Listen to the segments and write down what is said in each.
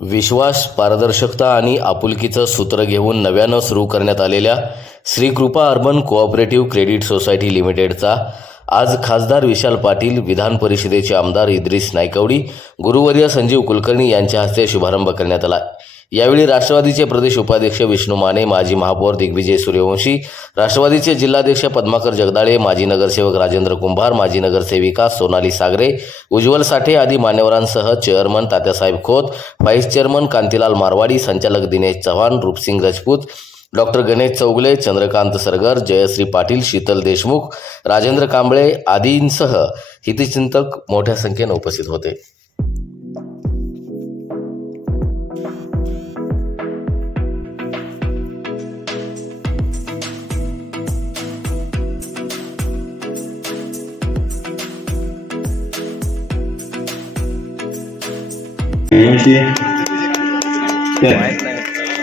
विश्वास पारदर्शकता आणि आपुलकीचं सूत्र घेऊन नव्यानं सुरू करण्यात आलेल्या Shrikrupa urban cooperative credit society लिमिटेडचा आज खासदार विशाल पाटील विधान परिषदेचे आमदार इद्रिस नायकवडी गुरुवर्य संजीव कुलकर्णी यांच्या हस्ते शुभारंभ करण्यात आला. यावेळी राष्ट्रवादीचे प्रदेश उपाध्यक्ष विष्णू माने माजी महापौर दिग्विजय सूर्यवंशी राष्ट्रवादीचे जिल्हाध्यक्ष पद्माकर जगदाळे माजी नगरसेवक राजेंद्र कुंभार माजी नगरसेविका सोनाली सागरे उज्ज्वल साठे आदी मान्यवरांसह chairman Tatyasaheb Khot vice chairman Kantilal Marwadi संचालक दिनेश चव्हाण रूपसिंग राजपूत डॉक्टर गणेश चौगले चंद्रकांत सरगर जयश्री पाटील शीतल देशमुख राजेंद्र कांबळे आदींसह हितचिंतक मोठ्या संख्येनं उपस्थित होते. याविषयी तर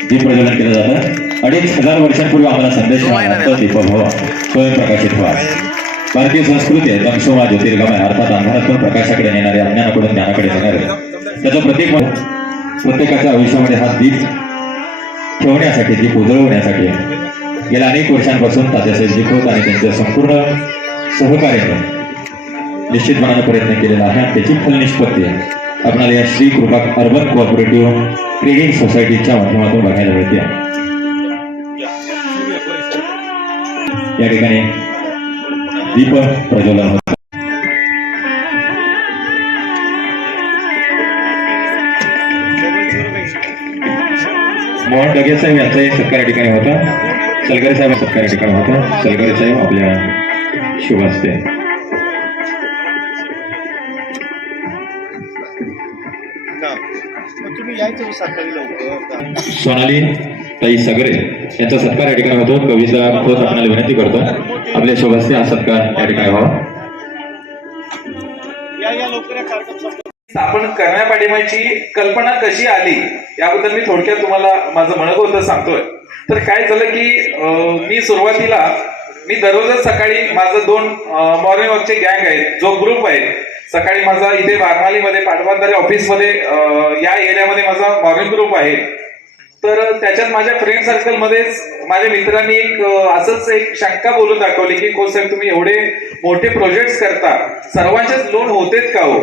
दीप प्रज्वलन केलं जातं. अडीच हजार वर्षांपूर्वी आम्हाला संदेश तो दीपक व्हावा स्वयंप्रकाशित व्हा. भारतीय संस्कृती आहे तमसोमा ज्योतिर्गमय अर्थात अंधारातून प्रकाशाकडे नेणारे अज्ञानाकडून ज्ञानाकडे नेणारे त्याचं प्रतीक म्हणून प्रत्येकाच्या आयुष्यामध्ये हा दीप ठेवण्यासाठी दीप उजळवण्यासाठी गेल्या अनेक वर्षांपासून तात्यासाहेब दीपक आणि त्यांच्या संपूर्ण सहकार्याने निश्चितपणाने प्रयत्न केलेला आहे त्याची फलनिष्पत्ती आपल्याला या श्री कृपा अर्बन कोऑपरेटिव्ह क्रेडिट सोसायटीच्या माध्यमातून बघायला मिळते. या ठिकाणी दीप प्रज्वलन होत. मोहन डगे साहेब यांचाही सत्कार या ठिकाणी होता. सलगरे साहेब सत्कार या ठिकाणी होता. सलगरे साहेब आपल्या शुभ असते सोनाली ताई सगळे यांचा सत्कार या ठिकाणी होतो. कवीचा खोत आपल्याला विनंती करतो. आपल्या शोभास्ते हा सत्कार या ठिकाणी व्हावा या या लवकर स्थापन करण्यापाठीमागची कल्पना कशी आली? याबद्दल मी थोडक्यात तुम्हाला माझं म्हणत होतं सांगतोय. तर काय झालं की मी सुरुवातीला मी दररोजच सकाळी माझं दोन मॉर्निंग वॉकचे गँग आहेत जो ग्रुप आहे सकाळी माझा इथे वारणालीमध्ये पाटबंधारे ऑफिसमध्ये या एरियामध्ये माझा मॉर्निंग ग्रुप आहे. तर त्याच्यात माझ्या फ्रेंड सर्कलमध्येच माझ्या मित्रांनी एक असंच एक शंका बोलून दाखवली की को साहेब तुम्ही एवढे मोठे प्रोजेक्ट करता. सर्वांचेच लोन होतेत का हो?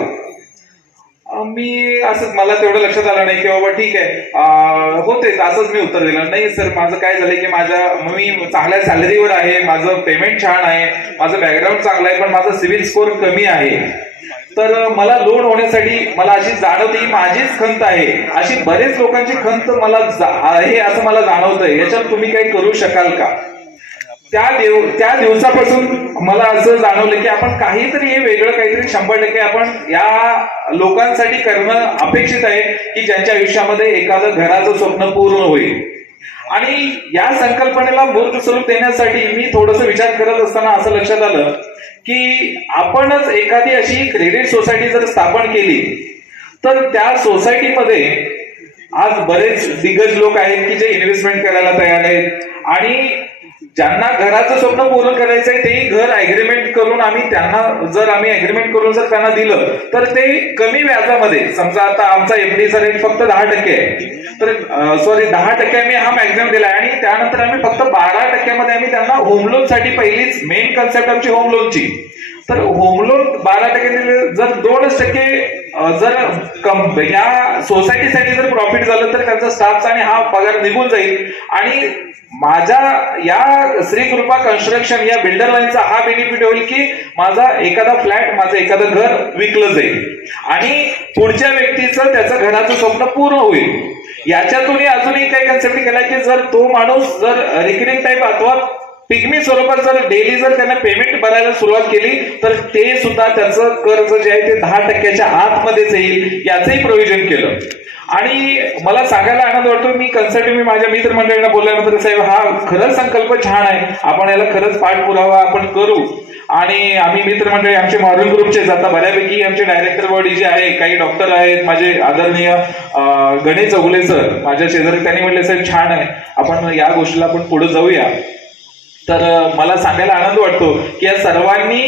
मी असंच मला तेवढं लक्षात आलं नाही की बाबा ठीक आहे. होते असंच मी उत्तर दिलं. नाही सर माझं काय झालंय की माझ्या मी चांगल्या सॅलरीवर आहे माझं पेमेंट छान आहे माझं बॅकग्राऊंड चांगलं आहे पण माझा सिव्हिल स्कोर कमी आहे. तर मला लोन होण्यासाठी मला अशी जाणवते की माझीच खंत आहे. अशी बरेच लोकांची खंत मला आहे असं मला जाणवतंय. याच्यात तुम्ही काही करू शकाल का? त्या देव त्या दिवसापासून मला असं जाणवलं की आपण काहीतरी हे वेगळं काहीतरी शंभर टक्के आपण या लोकांसाठी करणं अपेक्षित आहे की ज्यांच्या आयुष्यामध्ये एखादं घराचं स्वप्न पूर्ण होईल. आणि या संकल्पनेला मूर्त स्वरूप देण्यासाठी मी थोडस विचार करत असताना असं लक्षात आलं की आपणच एखादी अशी क्रेडिट सोसायटी जर स्थापन केली तर त्या सोसायटीमध्ये आज बरेच दिग्गज लोक आहेत की जे इन्व्हेस्टमेंट करायला तयार आहेत. आणि ज्यांना घराचं स्वप्न पूर्ण करायचं आहे तेही घर अग्रीमेंट करून आम्ही त्यांना जर आम्ही अग्रीमेंट करून जर त्यांना दिलं तर ते कमी व्याजामध्ये समजा आता आमचा एफडीचा रेट फक्त दहा टक्के आहे. तर सॉरी दहा टक्के आम्ही हा मॅक्झिमम दिला आणि त्यानंतर आम्ही फक्त बारा टक्क्यामध्ये आम्ही त्यांना होम लोनसाठी पहिलीच मेन कन्सेप्ट आमची होम लोनची तर होम लोन बारा टक्के दिले जर दोनच टक्के जर कम म्हणजे या सोसायटीसाठी जर प्रॉफिट झालं तर त्यांचा स्टाफचा आणि हा पगार निघून जाईल. आणि माझ्या या श्रीकृपा कन्स्ट्रक्शन या बिल्डर लाईनचा हा बेनिफिट होईल की माझा एखादा फ्लॅट माझं एखादं घर विकलं जाईल. आणि पुढच्या व्यक्तीचं त्याचं घराचं स्वप्न पूर्ण होईल. याच्यातूनही अजूनही काही कन्सेप्ट केला की जर तो माणूस जर रिकरिंग टाईप अथवा पिग्मी स्वरूपात जर डेली जर त्यांना पेमेंट भरायला सुरुवात केली तर ते सुद्धा त्याचं कर्ज जे आहे ते दहा टक्क्याच्या आतमध्येच येईल याचंही प्रोव्हिजन केलं. आणि मला सांगायला आनंद वाटतो मी कन्सल्ट मी माझ्या मित्रमंडळींना बोलल्यानंतर साहेब हा खरंच संकल्प छान आहे आपण याला खरंच पाठपुरावा आपण करू. आणि आम्ही मित्रमंडळी आमचे मॉडेल ग्रुपचे आता बऱ्यापैकी आमचे डायरेक्टर बॉडी जे आहे काही डॉक्टर आहेत माझे आदरणीय गणेश चौगुले सर माझ्या शेजारी त्यांनी म्हटले साहेब छान आहे आपण या गोष्टीला आपण पुढे जाऊया. तर मला सांगायला आनंद वाटतो की या सर्वांनी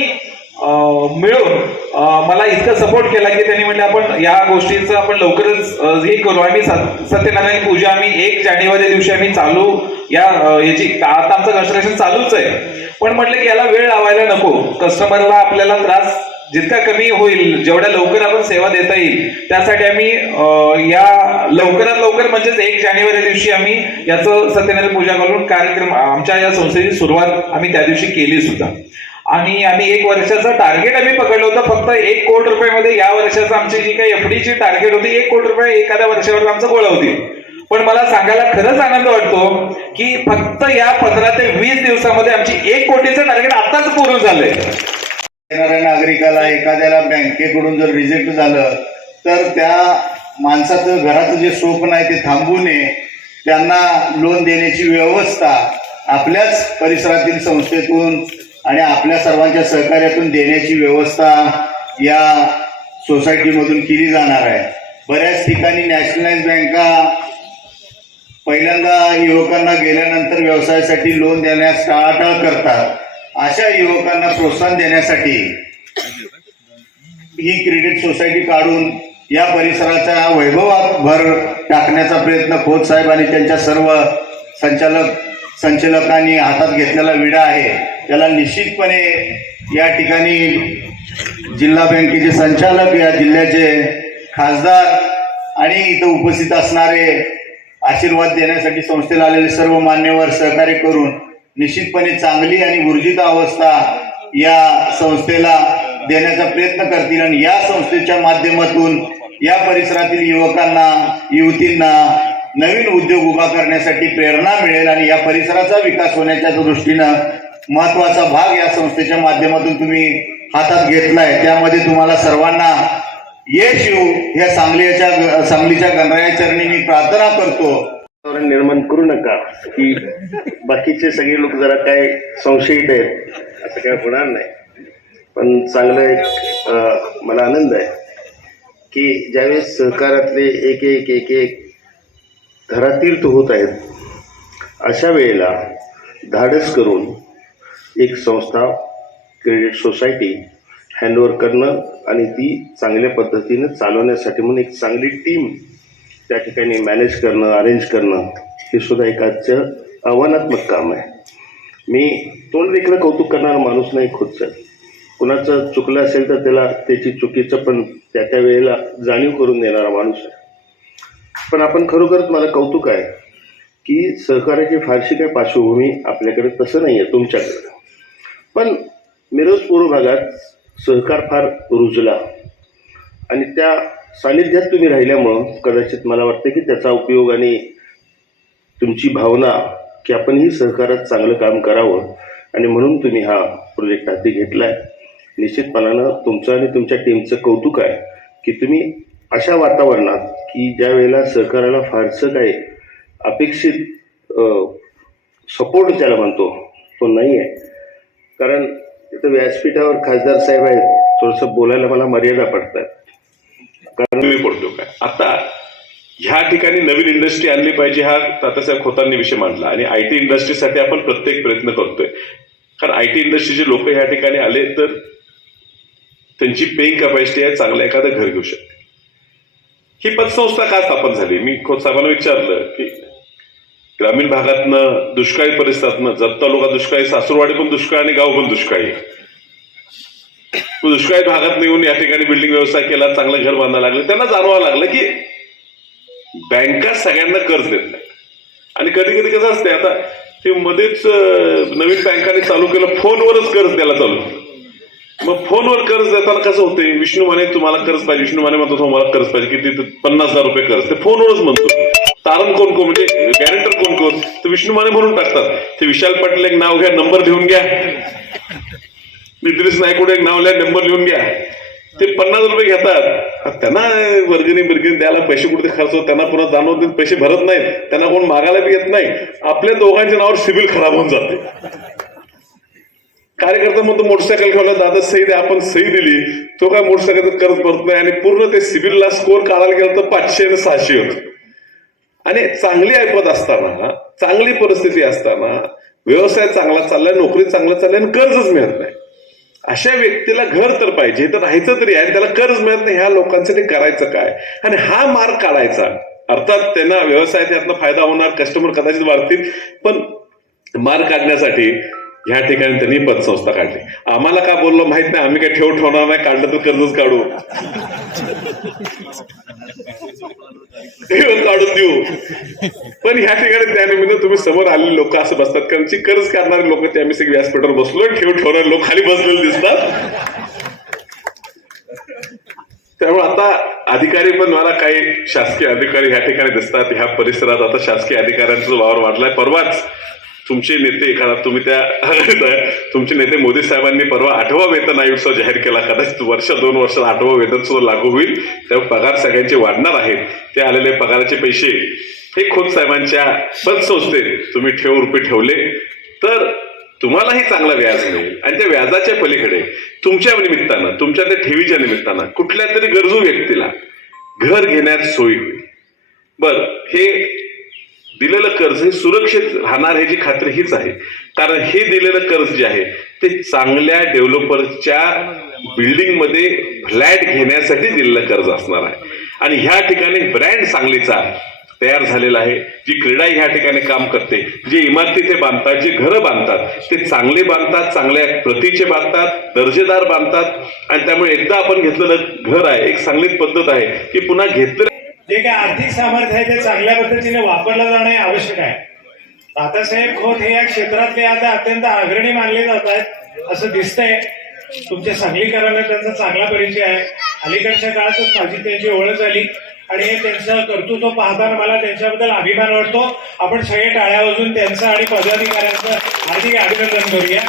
मिळून मला इतकं सपोर्ट केला की त्यांनी म्हटलं आपण या गोष्टींचं आपण लवकरच हे करू. आम्ही सत्यनारायण पूजा आम्ही एक जानेवारी दिवशी आम्ही चालू या याची आता आमचं कन्स्ट्रक्शन चालूच आहे. पण म्हटलं की याला वेळ लावायला नको. कस्टमरला आपल्याला त्रास जितका कमी होईल जेवढ्या लवकर आपण सेवा देता येईल त्यासाठी आम्ही या लवकरात लवकर म्हणजेच एक जानेवारी दिवशी आम्ही याचं सत्यनारायण पूजा करून कार्यक्रम आमच्या या संस्थेची सुरुवात आम्ही त्या दिवशी केली सुद्धा. आणि आम्ही एक वर्षाचं टार्गेट आम्ही पकडलं होतं फक्त एक कोटी रुपयामध्ये या वर्षाचं आमची जी काही एफडीची टार्गेट होती एक कोटी रुपये एखाद्या वर्षावर आमचं गोळा होती. पण मला सांगायला खरंच आनंद वाटतो की फक्त या पंधरा ते वीस दिवसामध्ये आमची एक कोटीचं टार्गेट आताच पूर्ण झालंय. येणाऱ्या नागरिकाला एखाद्याला बँकेकडून जर रिजेक्ट झालं तर त्या माणसाचं घराचं जे स्वप्न आहे ते थांबू नये. त्यांना लोन देण्याची व्यवस्था आपल्याच परिसरातील संस्थेतून आणि आपल्या सर्वांच्या सहकार्यातून देण्याची व्यवस्था या सोसायटीमधून केली जाणार आहे. बऱ्याच ठिकाणी नॅशनलाइज बँका पहिल्यांदा युवकांना गेल्यानंतर व्यवसायासाठी लोन देण्यास टाळाटाळ करतात. अशा युवकांना प्रोत्साहन देण्यासाठी ही क्रेडिट सोसायटी काढून या परिसराच्या वैभवात भर टाकण्याचा प्रयत्न खोत साहेब आणि त्यांच्या सर्व संचालक संचालकांनी हातात घेतलेला विडा आहे. त्याला निश्चितपणे या ठिकाणी जिल्हा बँकेचे संचालक या जिल्ह्याचे खासदार आणि इथं उपस्थित असणारे आशीर्वाद देण्यासाठी संस्थेला आलेले सर्व मान्यवर सहकार्य करून निश्चितपणे चांगली आणि ऊर्जित अवस्था या संस्थेला देण्याचा प्रयत्न करतील आणि या संस्थेच्या माध्यमातून या परिसरातील युवकांना युवतींना नवीन उद्योग उभा करण्यासाठी प्रेरणा मिळेल आणि या परिसराचा विकास होण्याच्या दृष्टीनं महत्त्वाचा भाग या संस्थेच्या माध्यमातून तुम्ही हातात घेतलाय. त्यामध्ये तुम्हाला सर्वांना यश येऊ या सांगलीच्या सांगलीच्या गणरायाचरणी मी प्रार्थना करतो. वातावरण निर्माण करू नका. की बाकीचे सगळे लोक जरा काय संशयित आहेत असं काय होणार नाही. पण चांगलं एक मला आनंद आहे की ज्यावेळेस सहकारातले एक एक एक एक घरातीर्थ होत आहेत अशा वेळेला धाडस करून एक संस्था क्रेडिट सोसायटी हँडओव्हर करणं आणि ती चांगल्या पद्धतीनं चालवण्यासाठी म्हणून एक चांगली टीम त्या ठिकाणी मॅनेज करणं अरेंज करणं हे सुद्धा एक आजचं आव्हानात्मक काम आहे. मी तोंड देखील कौतुक करणारा माणूस नाही खुदचं कुणाचं चुकलं असेल तर त्याला त्याची चुकीचं पण त्या त्या वेळेला जाणीव करून देणारा माणूस आहे. पण आपण खरोखरच मला कौतुक आहे की सहकार्याची फारशी काही पार्श्वभूमी आपल्याकडे तसं नाही आहे तुमच्याकडे. पण मिरज पूर्व भागात सहकार फार रुजला आणि त्या सानिध्यात तुम्ही राहिल्यामुळं कदाचित मला वाटतं की त्याचा उपयोग आणि तुमची भावना की आपणही सहकारात चांगलं काम करावं आणि म्हणून तुम्ही हा प्रोजेक्ट हाती घेतला आहे निश्चितपणानं तुमचं आणि तुमच्या टीमचं कौतुक आहे की तुम्ही अशा वातावरणात की ज्या वेळेला सहकाराला फारसं काही अपेक्षित सपोर्ट ज्याला म्हणतो तो नाही आहे कारण इथं व्यासपीठावर खासदार साहेब आहेत थोडंसं बोलायला मला मर्यादा पडतात. कमी पडतो काय? आता ह्या ठिकाणी नवीन इंडस्ट्री आणली पाहिजे हा तात्यासाहेब खोतांनी विषय मांडला आणि आय टी इंडस्ट्रीसाठी आपण प्रत्येक प्रयत्न करतोय. कारण आय टी इंडस्ट्रीचे लोक ह्या ठिकाणी आले तर त्यांची पेईंग कपॅसिटी आहे चांगलं एखादं घर घेऊ शकते. ही पतसंस्था का स्थापन झाली? मी खोत साहेबांना विचारलं की ग्रामीण भागातनं दुष्काळी परिसरातनं जत तालुका दुष्काळी सासूरवाडी पण दुष्काळ आणि गाव पण दुष्काळी दुष्काळी भागात येऊन या ठिकाणी बिल्डिंग व्यवसाय केला चांगलं घर बांधायला लागलं. त्यांना जाणवायला लागलं की बँका सगळ्यांना कर्ज देत नाही आणि कधी कधी कसं असते आता ते मध्येच नवीन बँकाने चालू केलं फोनवरच कर्ज द्यायला चालू केलं. मग फोनवर कर्ज देताना कसं होते विष्णू माने तुम्हाला कर्ज पाहिजे विष्णू माने म्हणतो हो, तुम्हाला कर्ज पाहिजे किती पन्नास हजार रुपये कर्ज. ते फोनवरच म्हणतो. तारण कोण कोण म्हणजे गॅरेंटर कोण कोण? ते विष्णू माने म्हणून टाकतात. ते विशाल पाटील एक नाव घ्या नंबर देऊन घ्या. इद्रिस नायकोडे एक नाव लिहा नंबर लिहून घ्या. ते पन्नास रुपये घेतात. त्यांना वर्गणी बिर्गणी द्यायला पैसे कुठे खर्च होत त्यांना पुन्हा जाणवत नाही, पैसे भरत नाहीत. त्यांना कोण मागायला बी येत नाही. आपल्या दोघांच्या नावावर सिबिल खराब होऊन जाते. कार्यकर्ता म्हणतो मोटरसायकल ठेवला दादा सही द्या आपण सही दिली. तो काय मोटरसायकल कर्ज भरत नाही आणि पूर्ण ते सिबिलला स्कोर काढायला गेलं तर पाचशे आणि सहाशे होत. आणि चांगली ऐपत असताना चांगली परिस्थिती असताना व्यवसाय चांगला चाललाय नोकरी चांगला चाललाय आणि कर्जच मिळत नाही. अशा व्यक्तीला घर तर पाहिजे तर राहायचं तरी आहे त्याला कर्ज मिळत नाही ह्या लोकांसाठी करायचं काय? आणि हा मार्ग काढायचा. अर्थात त्यांना व्यवसायात यातनं फायदा होणार कस्टमर कदाचित वाढतील पण मार्ग काढण्यासाठी ह्या ठिकाणी त्यांनी पतसंस्था काढली. आम्हाला का बोललो माहीत नाही आम्ही काय ठेव ठेवणार नाही काढलं तर कर्जच काढू. ठेव काढून देऊ. पण ह्या ठिकाणी त्यानिमित्त तुम्ही समोर आलेले लोक असं बसतात कारण जी कर्ज काढणारे लोक ते आम्ही सगळे व्यासपीठावर बसलो ठेव ठेवणारे लोक खाली बसलेले दिसतात. त्यामुळे आता अधिकारी पण मला काही शासकीय अधिकारी ह्या ठिकाणी दिसतात ह्या परिसरात आता शासकीय अधिकाऱ्यांचा वावर वाढलाय. परवाच तुमचे नेते एखादा तुम्ही त्या तुमचे नेते मोदी साहेबांनी परवा आठवा वेतन आयोग जाहीर केला. कदाचित वर्ष दोन वर्षात आठवं वेतन सुद्धा लागू होईल. तेव्हा पगार सगळ्यांचे वाढणार आहेत. ते आलेले पगाराचे पैसे हे खोत साहेबांच्या पतसंस्थेत तुम्ही ठेव रुपये ठेवले. तर तुम्हालाही चांगला व्याज मिळेल. आणि त्या व्याजाच्या पलीकडे तुमच्या निमित्तानं तुमच्या त्या ठेवीच्या निमित्तानं कुठल्या तरी गरजू व्यक्तीला घर घेण्यात सोयी होईल. बर हे दिलेलं कर्ज हे सुरक्षित राहणार ह्याची खात्री हीच आहे. कारण हे दिलेलं कर्ज जे आहे ते चांगल्या डेव्हलपरच्या बिल्डिंगमध्ये फ्लॅट घेण्यासाठी दिलेलं कर्ज असणार आहे. आणि ह्या ठिकाणी ब्रँड सांगलीचा तयार झालेला आहे जी क्रीडा ह्या ठिकाणी काम करते. जे इमारती ते बांधतात जे घरं बांधतात ते चांगले बांधतात चांगल्या प्रतीचे बांधतात दर्जेदार बांधतात. आणि त्यामुळे एकदा आपण घेतलेलं घर आहे एक चांगलीच पद्धत आहे की पुन्हा घेतलेलं जे काय आर्थिक सामर्थ्य आहे ते चांगल्या पद्धतीने वापरलं जाणं हे आवश्यक आहे. तात्यासाहेब खोत हे या क्षेत्रातले आता अत्यंत अग्रणी मानले जात आहेत असं दिसतंय. तुमच्या सांगलीकरांना त्यांचा चांगला परिचय आहे. अलीकडच्या काळातच माझी त्यांची ओळख झाली आणि हे त्यांचं कर्तृत्व पाहताना मला त्यांच्याबद्दल अभिमान वाटतो. आपण सगळे टाळ्या वाजून त्यांचं आणि पदाधिकाऱ्यांचं हार्दिक अभिनंदन करूया.